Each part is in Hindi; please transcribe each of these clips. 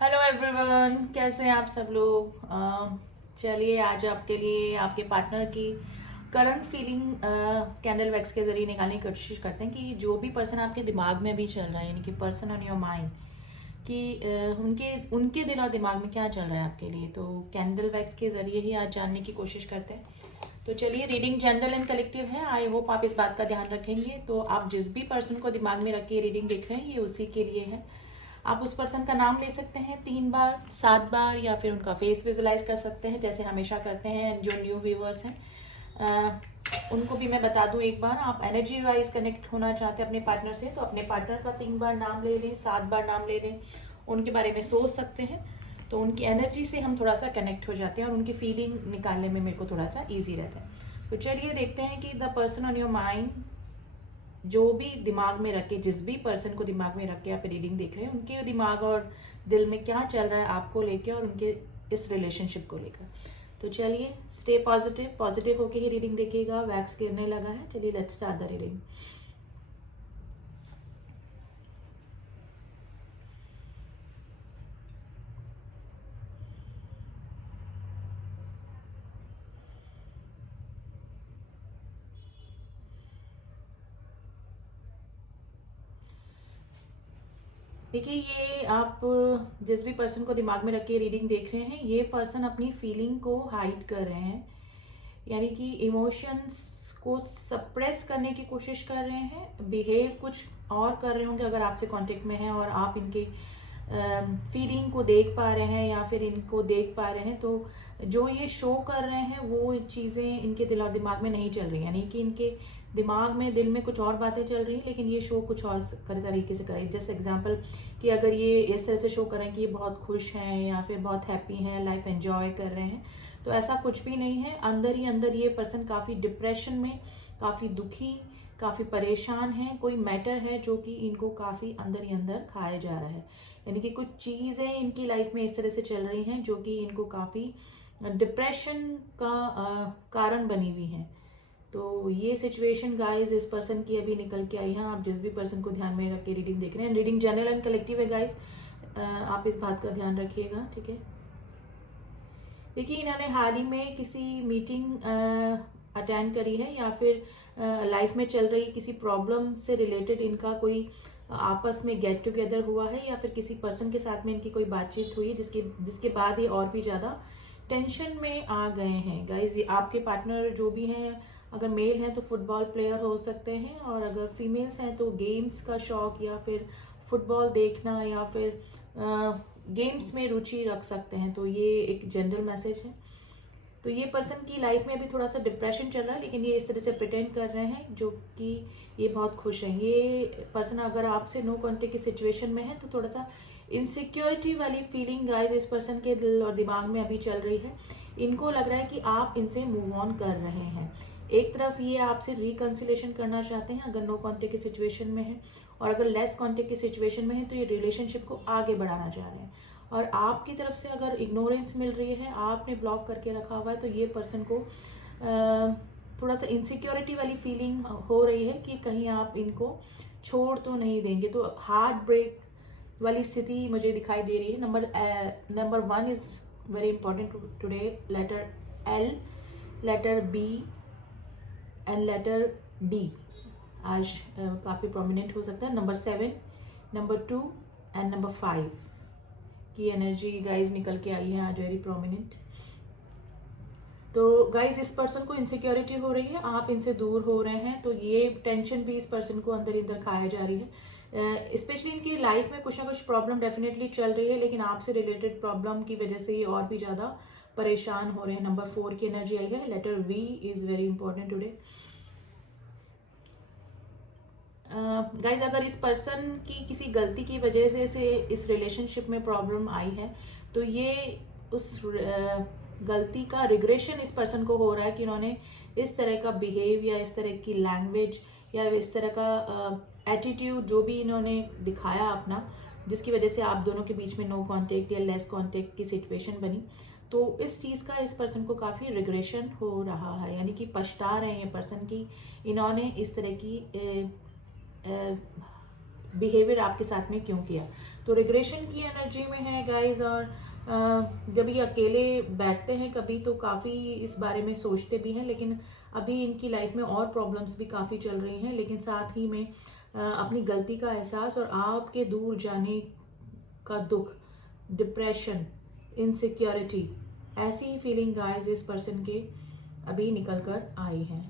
हेलो एवरीवन, कैसे हैं आप सब लोग। चलिए आज आपके लिए आपके पार्टनर की करंट फीलिंग कैंडल वैक्स के जरिए निकालने की कोशिश करते हैं कि जो भी पर्सन आपके दिमाग में भी चल रहा है, यानी कि पर्सन ऑन योर माइंड, कि उनके उनके दिल और दिमाग में क्या चल रहा है आपके लिए। तो कैंडल वैक्स के जरिए ही आज जानने की कोशिश करते हैं। तो चलिए, रीडिंग जनरल एंड कलेक्टिव है। आई होप आप इस बात का ध्यान रखेंगे। तो आप जिस भी पर्सन को दिमाग में रख के रीडिंग देख रहे हैं, ये उसी के लिए है। आप उस पर्सन का नाम ले सकते हैं 3 बार, 7 बार, या फिर उनका फेस विजुलाइज कर सकते हैं जैसे हमेशा करते हैं जो न्यू व्यूवर्स हैं। उनको भी मैं बता दूं, एक बार आप एनर्जी वाइज कनेक्ट होना चाहते हैं अपने पार्टनर से, तो अपने पार्टनर का 3 बार नाम ले लें, 7 बार नाम ले लें, उनके बारे में सोच सकते हैं। तो उनकी एनर्जी से हम थोड़ा सा कनेक्ट हो जाते हैं और उनकी फीलिंग निकालने में मेरे को थोड़ा सा ईजी रहता है। तो चलिए देखते हैं कि the person on your mind, जो भी दिमाग में रख के, जिस भी पर्सन को दिमाग में रख के आप रीडिंग देख रहे हैं, उनके दिमाग और दिल में क्या चल रहा है आपको लेके और उनके इस रिलेशनशिप को लेकर। तो चलिए, स्टे पॉजिटिव, पॉजिटिव होके ही रीडिंग देखिएगा। वैक्स गिरने लगा है। चलिए लेट्स स्टार्ट द रीडिंग। देखिए, ये आप जिस भी पर्सन को दिमाग में रख के रीडिंग देख रहे हैं, ये पर्सन अपनी फीलिंग को हाइड कर रहे हैं, यानी कि इमोशंस को सप्रेस करने की कोशिश कर रहे हैं। बिहेव कुछ और कर रहे होंगे अगर आपसे कांटेक्ट में हैं और आप इनके फीलिंग को देख पा रहे हैं या फिर इनको देख पा रहे हैं। तो जो ये शो कर रहे हैं वो चीज़ें इनके दिल और दिमाग में नहीं चल रही, यानी कि इनके दिमाग में, दिल में कुछ और बातें चल रही हैं, लेकिन ये शो कुछ और तरीके से करें। जैसे एग्जांपल कि अगर ये इस तरह से शो करें कि ये बहुत खुश हैं या फिर बहुत हैप्पी हैं, लाइफ एंजॉय कर रहे हैं, तो ऐसा कुछ भी नहीं है। अंदर ही अंदर ये पर्सन काफ़ी डिप्रेशन में, काफ़ी दुखी, काफ़ी परेशान है। कोई मैटर है जो कि इनको काफ़ी अंदर ही अंदर खाया जा रहा है, यानी कि कुछ चीज़ें इनकी लाइफ में इस तरह से चल रही हैं जो कि इनको काफ़ी डिप्रेशन का कारण बनी हुई हैं। तो ये सिचुएशन गाइज इस पर्सन की अभी निकल के आई है। आप जिस भी पर्सन को ध्यान में रख के रीडिंग देख रहे हैं, रीडिंग जनरल एंड कलेक्टिव है गाइज, आप इस बात का ध्यान रखिएगा, ठीक है। देखिए, इन्होंने हाल ही में किसी मीटिंग अटेंड करी है या फिर लाइफ में चल रही किसी प्रॉब्लम से रिलेटेड इनका कोई आपस में गेट टुगेदर हुआ है, या फिर किसी पर्सन के साथ में इनकी कोई बातचीत हुई जिसके जिसके बाद ये और भी ज़्यादा टेंशन में आ गए हैं। गाइज, ये आपके पार्टनर जो भी हैं, अगर मेल हैं तो फुटबॉल प्लेयर हो सकते हैं, और अगर फीमेल्स हैं तो गेम्स का शौक या फिर फुटबॉल देखना या फिर गेम्स में रुचि रख सकते हैं। तो ये एक जनरल मैसेज है। तो ये पर्सन की लाइफ में अभी थोड़ा सा डिप्रेशन चल रहा है, लेकिन ये इस तरह से प्रिटेंड कर रहे हैं जो कि ये बहुत खुश हैं। ये पर्सन अगर आपसे नो कॉन्टेक्ट की सिचुएशन में है तो थोड़ा सा इनसिक्योरिटी वाली फीलिंग गाइज इस पर्सन के दिल और दिमाग में अभी चल रही है। इनको लग रहा है कि आप इनसे मूव ऑन कर रहे हैं। एक तरफ ये आपसे रिकन्सिलेशन करना चाहते हैं अगर नो कॉन्टेक्ट की सिचुएशन में है, और अगर लेस कॉन्टेक्ट की सिचुएशन में है तो ये रिलेशनशिप को आगे बढ़ाना चाह रहे हैं। और आपकी तरफ से अगर इग्नोरेंस मिल रही है, आपने ब्लॉक करके रखा हुआ है, तो ये पर्सन को थोड़ा सा इनसिक्योरिटी वाली फीलिंग हो रही है कि कहीं आप इनको छोड़ तो नहीं देंगे। तो हार्ट ब्रेक वाली स्थिति मुझे दिखाई दे रही है। Number 1 is very important today. Letter L, letter B and letter D आज काफ़ी प्रोमिनेंट हो सकता है। नंबर 7, नंबर 2 एंड नंबर 5 की एनर्जी गाइज निकल के आई है आज, वेरी प्रोमिनेंट। तो गाइज, इस पर्सन को इनसिक्योरिटी हो रही है, आप इनसे दूर हो रहे हैं, तो ये टेंशन भी इस पर्सन को अंदर अंदर खाया जा रही है। स्पेशली इनकी लाइफ में कुछ ना कुछ प्रॉब्लम डेफिनेटली चल रही है, लेकिन आपसे रिलेटेड प्रॉब्लम की वजह से ये और भी ज़्यादा परेशान हो रहे हैं। नंबर 4 की एनर्जी आई है। Letter V is very important today. Guys, अगर इस पर्सन की किसी गलती की वजह से इस रिलेशनशिप में प्रॉब्लम आई है, तो ये उस गलती का रिग्रेशन इस पर्सन को हो रहा है कि इन्होंने इस तरह का बिहेव या इस तरह की लैंग्वेज या इस तरह का एटीट्यूड जो भी इन्होंने दिखाया अपना, जिसकी वजह से आप दोनों के बीच में नो कांटेक्ट या लेस कांटेक्ट की सिचुएशन बनी। तो इस चीज़ का इस पर्सन को काफ़ी रिग्रेशन हो रहा है, यानी कि पछता रहे हैं ये पर्सन की इन्होंने इस तरह की बिहेवियर आपके साथ में क्यों किया। तो रिग्रेशन की एनर्जी में है गाइज। और जब ये अकेले बैठते हैं कभी तो काफ़ी इस बारे में सोचते भी हैं, लेकिन अभी इनकी लाइफ में और प्रॉब्लम्स भी काफ़ी चल रही हैं, लेकिन साथ ही में अपनी गलती का एहसास और आपके दूर जाने का दुख, डिप्रेशन, इनसिक्योरिटी, ऐसी ही फीलिंग गाइस इस पर्सन के अभी निकल कर आई हैं।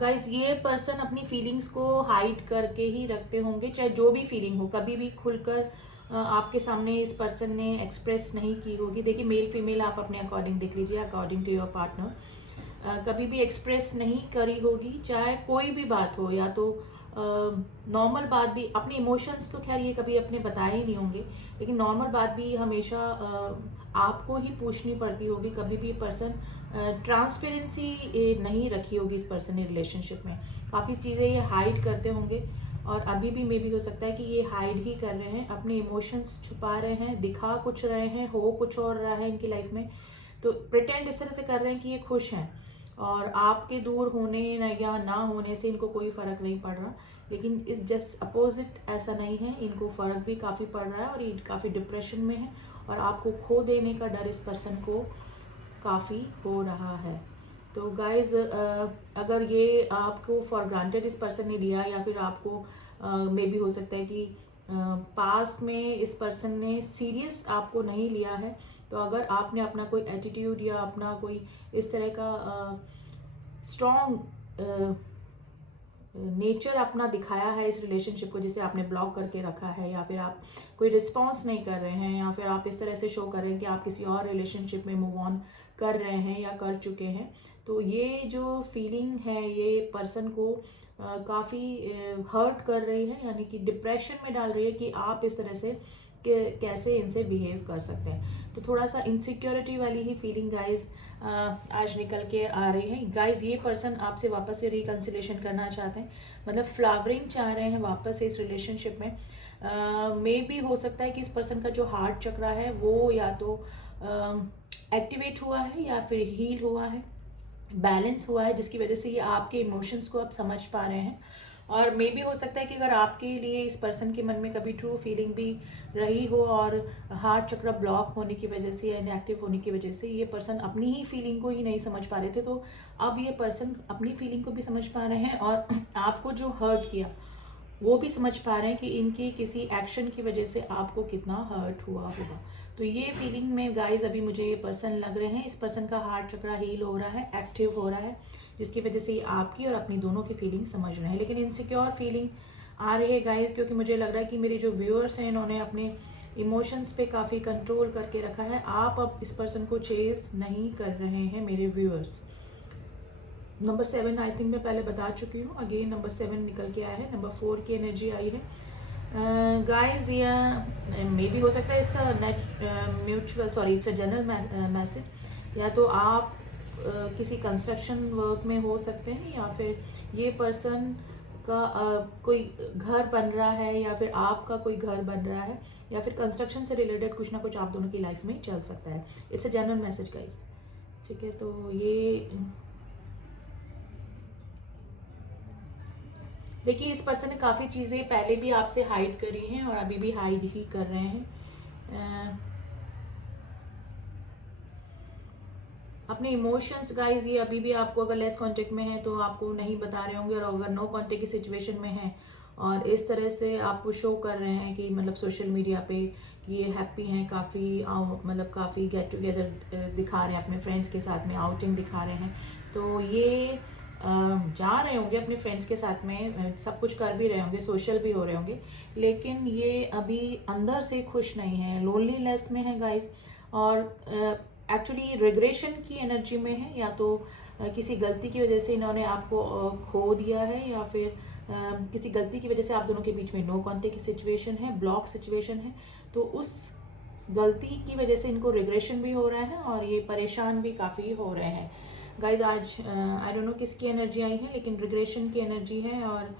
गाइज ये पर्सन अपनी फीलिंग्स को हाइड करके ही रखते होंगे, चाहे जो भी फीलिंग हो, कभी भी खुलकर आपके सामने इस पर्सन ने एक्सप्रेस नहीं की होगी। देखिए मेल फीमेल आप अपने अकॉर्डिंग देख लीजिए, अकॉर्डिंग टू योर पार्टनर कभी भी एक्सप्रेस नहीं करी होगी, चाहे कोई भी बात हो, या तो नॉर्मल बात भी, अपने इमोशंस तो खैर ये कभी अपने बताए ही नहीं होंगे, लेकिन नॉर्मल बात भी हमेशा आपको ही पूछनी पड़ती होगी। कभी भी पर्सन ट्रांसपेरेंसी नहीं रखी होगी इस पर्सन ने रिलेशनशिप में, काफ़ी चीज़ें ये हाइड करते होंगे, और अभी भी मे भी हो सकता है कि ये हाइड ही कर रहे हैं, अपने इमोशंस छुपा रहे हैं, दिखा कुछ रहे हैं, हो कुछ और रहा है इनकी लाइफ में, तो प्रिटेंड इस तरह से कर रहे हैं कि ये खुश हैं, और आपके दूर होने या ना होने से इनको कोई फ़र्क नहीं पड़ रहा। लेकिन इस जस्ट अपोजिट ऐसा नहीं है, इनको फ़र्क भी काफ़ी पड़ रहा है और ये काफ़ी डिप्रेशन में है, और आपको खो देने का डर इस पर्सन को काफ़ी हो रहा है। तो गाइज अगर ये आपको फॉर ग्रांटेड इस पर्सन ने लिया, या फिर आपको मे भी हो सकता है कि पास्ट में इस पर्सन ने सीरियस आपको नहीं लिया है, तो अगर आपने अपना कोई एटीट्यूड या अपना कोई इस तरह का स्ट्रॉन्ग नेचर अपना दिखाया है इस रिलेशनशिप को, जिसे आपने ब्लॉक करके रखा है, या फिर आप कोई रिस्पॉन्स नहीं कर रहे हैं, या फिर आप इस तरह से शो कर रहे हैं कि आप किसी और रिलेशनशिप में मूव ऑन कर रहे हैं या कर चुके हैं, तो ये जो फीलिंग है ये पर्सन को काफ़ी हर्ट कर रही है, यानी कि डिप्रेशन में डाल रही है कि आप इस तरह से कैसे इनसे बिहेव कर सकते हैं। तो थोड़ा सा इनसिक्योरिटी वाली ही फीलिंग गाइज आज निकल के आ रही है। गाइज ये पर्सन आपसे वापस से रिकन्सिलेशन करना चाहते हैं, मतलब फ्लावरिंग चाह रहे हैं वापस से इस रिलेशनशिप में। मे भी हो सकता है कि इस पर्सन का जो हार्ट चक्रा है वो या तो एक्टिवेट हुआ है या फिर हील हुआ है, बैलेंस हुआ है, जिसकी वजह से ये आपके इमोशंस को अब समझ पा रहे हैं। और मे भी हो सकता है कि अगर आपके लिए इस पर्सन के मन में कभी ट्रू फीलिंग भी रही हो, और हार्ट चक्र ब्लॉक होने की वजह से या इनएक्टिव होने की वजह से ये पर्सन अपनी ही फीलिंग को ही नहीं समझ पा रहे थे, तो अब ये पर्सन अपनी फीलिंग को भी समझ पा रहे हैं, और आपको जो हर्ट किया वो भी समझ पा रहे हैं कि इनकी किसी एक्शन की वजह से आपको कितना हर्ट हुआ होगा। तो ये फीलिंग में गाइज अभी मुझे ये पर्सन लग रहे हैं, इस पर्सन का हार्ट चक्रा हील हो रहा है, एक्टिव हो रहा है, जिसकी वजह से ये आपकी और अपनी दोनों की फीलिंग समझ रहे हैं। लेकिन इनसिक्योर फीलिंग आ रही है गाइज, क्योंकि मुझे लग रहा है कि मेरे जो व्यूअर्स हैं इन्होंने अपने इमोशंस पे काफ़ी कंट्रोल करके रखा है। आप अब इस पर्सन को चेज नहीं कर रहे हैं मेरे व्यूअर्स। नंबर 7 आई थिंक मैं पहले बता चुकी हूँ, अगेन नंबर 7 निकल के आया है, नंबर 4 की एनर्जी आई है। गाइज या मे भी हो सकता है इसका mutual it's a general message, या तो आप किसी कंस्ट्रक्शन वर्क में हो सकते हैं, या फिर ये पर्सन का कोई घर बन रहा है, या फिर आपका कोई घर बन रहा है, या फिर कंस्ट्रक्शन से रिलेटेड कुछ ना कुछ आप दोनों की लाइफ में चल सकता है। It's a general message guys, ठीक है। तो ये देखिए इस पर्सन ने काफ़ी चीज़ें पहले भी आपसे हाइड करी हैं और अभी भी हाइड ही कर रहे हैं अपने इमोशंस गाइज। ये अभी भी आपको अगर लेस कांटेक्ट में है तो आपको नहीं बता रहे होंगे, और अगर नो कांटेक्ट की सिचुएशन में है और इस तरह से आपको शो कर रहे हैं कि मतलब सोशल मीडिया पे कि ये हैप्पी हैं, काफ़ी मतलब काफ़ी गेट टुगेदर दिखा रहे हैं अपने फ्रेंड्स के साथ में, आउटिंग दिखा रहे हैं, तो ये जा रहे होंगे अपने फ्रेंड्स के साथ में, सब कुछ कर भी रहे होंगे, सोशल भी हो रहे होंगे, लेकिन ये अभी अंदर से खुश नहीं है, लोनलीनेस में है गाइज। और एक्चुअली रिग्रेशन की एनर्जी में है, या तो किसी गलती की वजह से इन्होंने आपको खो दिया है, या फिर किसी गलती की वजह से आप दोनों के बीच में नो कांटेक्ट की सिचुएशन है, ब्लॉक सिचुएशन है, तो उस गलती की वजह से इनको रिग्रेशन भी हो रहा है और ये परेशान भी काफ़ी हो रहे हैं गाइज। आज आई डोंट नो किसकी एनर्जी आई है, लेकिन रिग्रेशन की एनर्जी है, और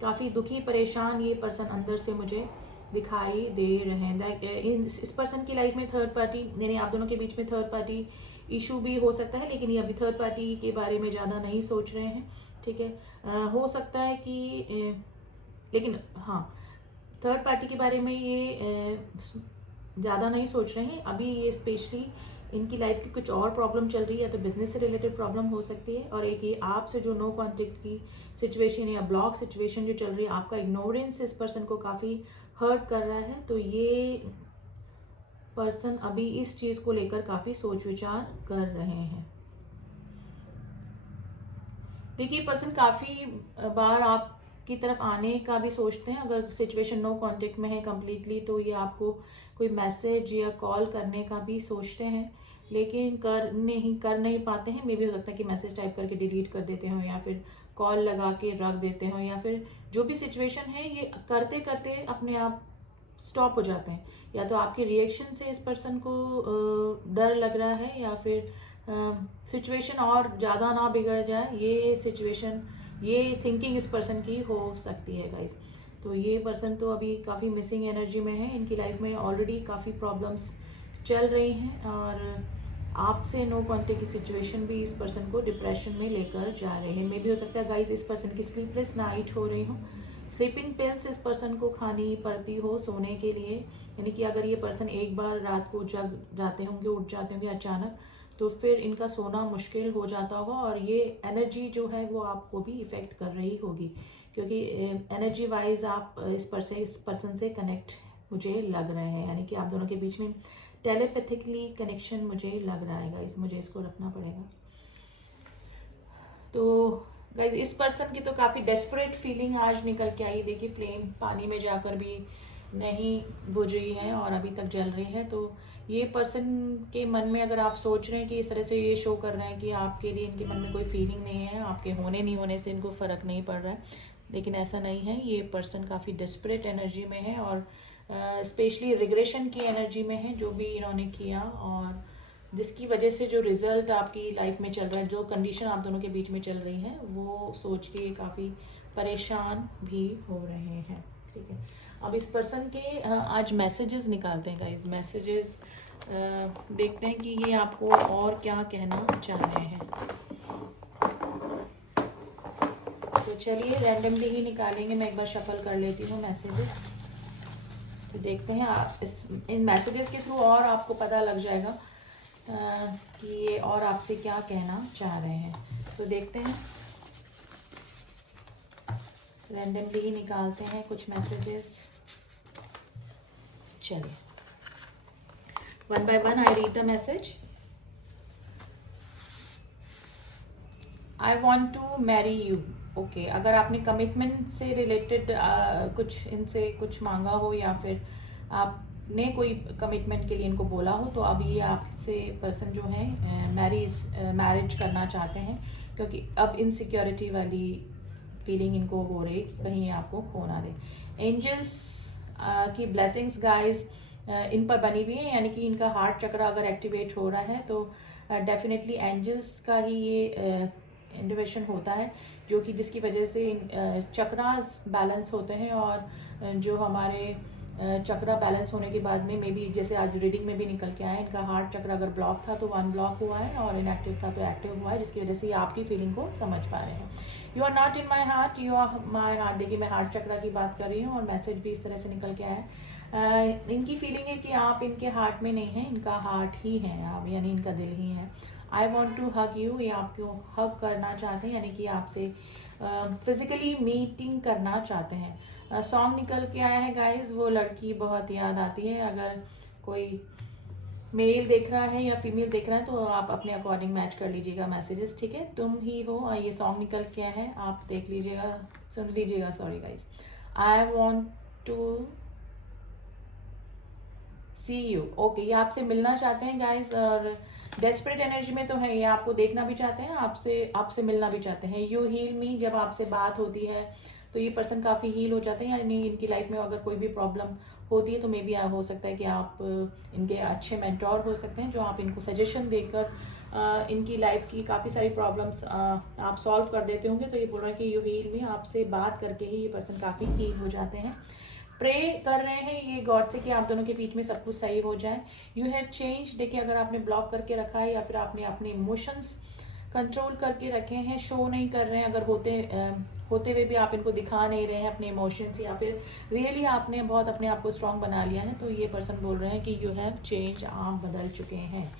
काफ़ी दुखी परेशान ये पर्सन अंदर से मुझे दिखाई दे रहे हैं। इस पर्सन की लाइफ में थर्ड पार्टी, यानी आप दोनों के बीच में थर्ड पार्टी इशू भी हो सकता है, लेकिन ये अभी थर्ड पार्टी के बारे में ज़्यादा नहीं सोच रहे हैं, ठीक है। हो सकता है कि लेकिन हाँ, थर्ड पार्टी के बारे में ये ज़्यादा नहीं सोच रहे हैं अभी। ये स्पेशली इनकी लाइफ की कुछ और प्रॉब्लम चल रही है, तो बिजनेस से रिलेटेड प्रॉब्लम हो सकती है, और एक ये आपसे जो नो कॉन्टेक्ट की सिचुएशन या ब्लॉक सिचुएशन जो चल रही है, आपका इग्नोरेंस इस पर्सन को काफ़ी हर्ट कर रहा है। तो ये पर्सन अभी इस चीज़ को लेकर काफ़ी सोच विचार कर रहे हैं। देखिए, पर्सन काफ़ी बार आपकी तरफ आने का भी सोचते हैं। अगर सिचुएशन नो कांटेक्ट में है कम्प्लीटली, तो ये आपको कोई मैसेज या कॉल करने का भी सोचते हैं, लेकिन कर नहीं पाते हैं। मे भी हो सकता है कि मैसेज टाइप करके डिलीट कर देते हो, या फिर कॉल लगा के रख देते हो, या फिर जो भी सिचुएशन है ये करते करते अपने आप स्टॉप हो जाते हैं। या तो आपके रिएक्शन से इस पर्सन को डर लग रहा है, या फिर सिचुएशन और ज़्यादा ना बिगड़ जाए, ये सिचुएशन, ये थिंकिंग इस पर्सन की हो सकती है गाइस। तो ये पर्सन तो अभी काफ़ी मिसिंग एनर्जी में है। इनकी लाइफ में ऑलरेडी काफ़ी प्रॉब्लम्स चल रही हैं, और आपसे नो कॉन्टेक्ट की सिचुएशन भी इस पर्सन को डिप्रेशन में लेकर जा रहे हैं। मे भी हो सकता है गाइस इस पर्सन की स्लीपलेस नाइट हो रही हो, स्लीपिंग पिल्स इस पर्सन को खानी पड़ती हो सोने के लिए। यानी कि अगर ये पर्सन एक बार रात को जग जाते होंगे, उठ जाते होंगे अचानक, तो फिर इनका सोना मुश्किल हो जाता होगा, और ये एनर्जी जो है वो आपको भी इफ़ेक्ट कर रही होगी, क्योंकि एनर्जी वाइज आप इस पर्सन से कनेक्ट मुझे लग रहे हैं। यानी कि आप दोनों के बीच में टेलीपैथिकली कनेक्शन मुझे लग रहा है गाइस। मुझे इसको रखना पड़ेगा। तो गाइज इस पर्सन की तो काफ़ी डेस्परेट फीलिंग आज निकल के आई। देखिए, फ्लेम पानी में जाकर भी नहीं बुझ रही है और अभी तक जल रही है। तो ये पर्सन के मन में, अगर आप सोच रहे हैं कि इस तरह से ये शो कर रहे हैं कि आपके लिए इनके मन में कोई फीलिंग नहीं है, आपके होने नहीं होने से इनको फ़र्क नहीं पड़ रहा है, लेकिन ऐसा नहीं है। ये पर्सन काफ़ी डेस्परेट एनर्जी में है, और स्पेशली रिग्रेशन की एनर्जी में है, जो भी इन्होंने किया और जिसकी वजह से जो रिजल्ट आपकी लाइफ में चल रहा है, जो कंडीशन आप दोनों के बीच में चल रही है, वो सोच के काफ़ी परेशान भी हो रहे हैं, ठीक है। अब इस पर्सन के आज मैसेजेस निकालते हैं गाइस। मैसेजेस देखते हैं कि ये आपको और क्या कहना चाह रहे हैं। तो चलिए रैंडमली ही निकालेंगे। मैं एक बार शफल कर लेती हूँ मैसेजेस, तो देखते हैं इन मैसेजेस के थ्रू और आपको पता लग जाएगा कि ये और आपसे क्या कहना चाह रहे हैं। तो देखते हैं, रैंडमली ही निकालते हैं कुछ मैसेजेस। चलिए, one by one I read the message. I want to marry you. Okay, अगर आपने कमिटमेंट से रिलेटेड कुछ इनसे कुछ मांगा हो, या फिर आपने कोई कमिटमेंट के लिए इनको बोला हो, तो अभी ये आपसे पर्सन जो है मैरिज करना चाहते हैं, क्योंकि अब इनसिक्योरिटी वाली फीलिंग इनको हो रही है कि कहीं ये आपको खो ना दे। एंजल्स की ब्लेसिंग्स गाइस इन पर बनी हुई है, यानी कि इनका हार्ट चक्र अगर एक्टिवेट हो रहा है, तो डेफिनेटली एंजल्स का ही ये इंटरवेंशन होता है, जो कि जिसकी वजह से चक्रास बैलेंस होते हैं। और जो हमारे चक्रा बैलेंस होने के बाद में, मे बी जैसे आज रीडिंग में भी निकल के आया, इनका हार्ट चक्र अगर ब्लॉक था तो अनब्लॉक हुआ है, और इनएक्टिव था तो एक्टिव हुआ है, जिसकी वजह से ये आपकी फीलिंग को समझ पा रहे हैं। You are not in my heart, you are my heart. देखिए, मैं हार्ट चक्रा की बात कर रही हूँ, और मैसेज भी इस तरह से निकल के आया है। इनकी फीलिंग है कि आप इनके हार्ट में नहीं हैं, इनका हार्ट ही है आप, यानी इनका दिल ही है। I want to hug you, ये आपको हग करना चाहते हैं, यानी कि आपसे फिजिकली मीटिंग करना चाहते हैं। सॉन्ग निकल के आया है गाइज, वो लड़की बहुत याद आती है। अगर कोई मेल देख रहा है या फीमेल देख रहा है, तो आप अपने अकॉर्डिंग मैच कर लीजिएगा मैसेजेस, ठीक है। तुम ही हो, ये सॉन्ग निकल के आया है, आप देख लीजिएगा, सुन लीजिएगा। Sorry guys. I want to see you. Okay, ये आपसे मिलना चाहते हैं गाइज, और डेस्परेट एनर्जी में तो है, ये आपको देखना भी चाहते हैं, आपसे मिलना भी चाहते हैं। यू हील मी, जब आपसे बात होती है तो ये पर्सन काफ़ी हील हो जाते हैं, यानी इनकी लाइफ में अगर कोई भी प्रॉब्लम होती है, तो मे बी हो सकता है कि आप इनके अच्छे मेंटोर हो सकते हैं, जो आप इनको सजेशन देकर इनकी लाइफ की काफ़ी सारी प्रॉब्लम्स आप सॉल्व कर देते होंगे। तो ये बोल रहा है कि यू हील मी, आपसे बात करके ही ये पर्सन काफ़ी हील हो जाते हैं। प्रे कर रहे हैं ये गॉड से कि आप दोनों के बीच में सब कुछ सही हो जाए। यू हैव चेंज, देखिए अगर आपने ब्लॉक करके रखा है या फिर आपने अपने इमोशंस कंट्रोल करके रखे हैं, शो नहीं कर रहे हैं, अगर होते हुए भी आप इनको दिखा नहीं रहे हैं अपने इमोशंस, या फिर रियली आपने बहुत अपने आप को स्ट्रांग बना लिया है, तो ये पर्सन बोल रहे हैं कि यू हैव चेंज, आप बदल चुके हैं।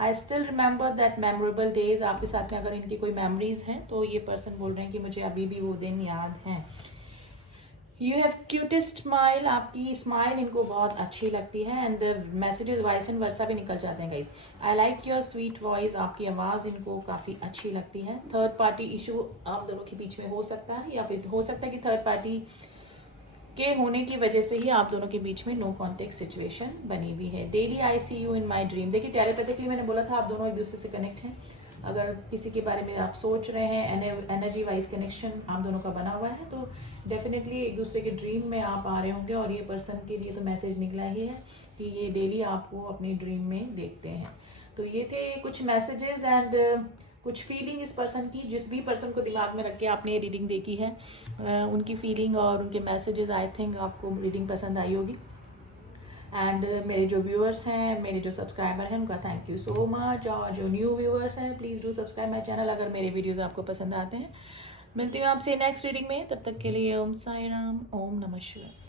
I still remember that memorable days, आपके साथ में अगर इनकी कोई मेमोरीज हैं तो ये पर्सन बोल रहे हैं कि मुझे अभी भी वो दिन याद हैं। यू हैव क्यूटेस्ट स्माइल, आपकी स्माइल इनको बहुत अच्छी लगती है, एंड द मैसेजेस वाइस एंड वर्सा भी निकल जाते हैं guys. I like your sweet voice, आपकी आवाज़ इनको काफ़ी अच्छी लगती है। थर्ड पार्टी इशू आप दोनों के बीच में हो सकता है, या फिर हो सकता है कि थर्ड पार्टी के होने की वजह से ही आप दोनों के बीच में नो कॉन्टेक्ट सिचुएशन बनी हुई है। Daily I see you in my dream, देखिए टेलीपैथिकली मैंने बोला था आप दोनों एक दूसरे से कनेक्ट हैं। अगर किसी के बारे में आप सोच रहे हैं, एनर्जी वाइज कनेक्शन आप दोनों का बना हुआ है, तो डेफिनेटली एक दूसरे के ड्रीम में आप आ रहे होंगे, और ये पर्सन के लिए तो मैसेज निकला ही है कि ये डेली आपको अपने ड्रीम में देखते हैं। तो ये थे कुछ मैसेजेस एंड कुछ फीलिंग इस पर्सन की, जिस भी पर्सन को दिमाग में रख के आपने ये रीडिंग देखी है, उनकी फीलिंग और उनके मैसेजेस, आई थिंक आपको रीडिंग पसंद आई होगी। एंड मेरे जो व्यूअर्स हैं, मेरे जो सब्सक्राइबर हैं, उनका थैंक यू सो मच, और जो न्यू व्यूअर्स हैं please do subscribe my channel अगर मेरे वीडियोज़ आपको पसंद आते हैं। मिलती हूँ आपसे नेक्स्ट रीडिंग में, तब तक के लिए ओम साई राम, ओम नमः शिवाय।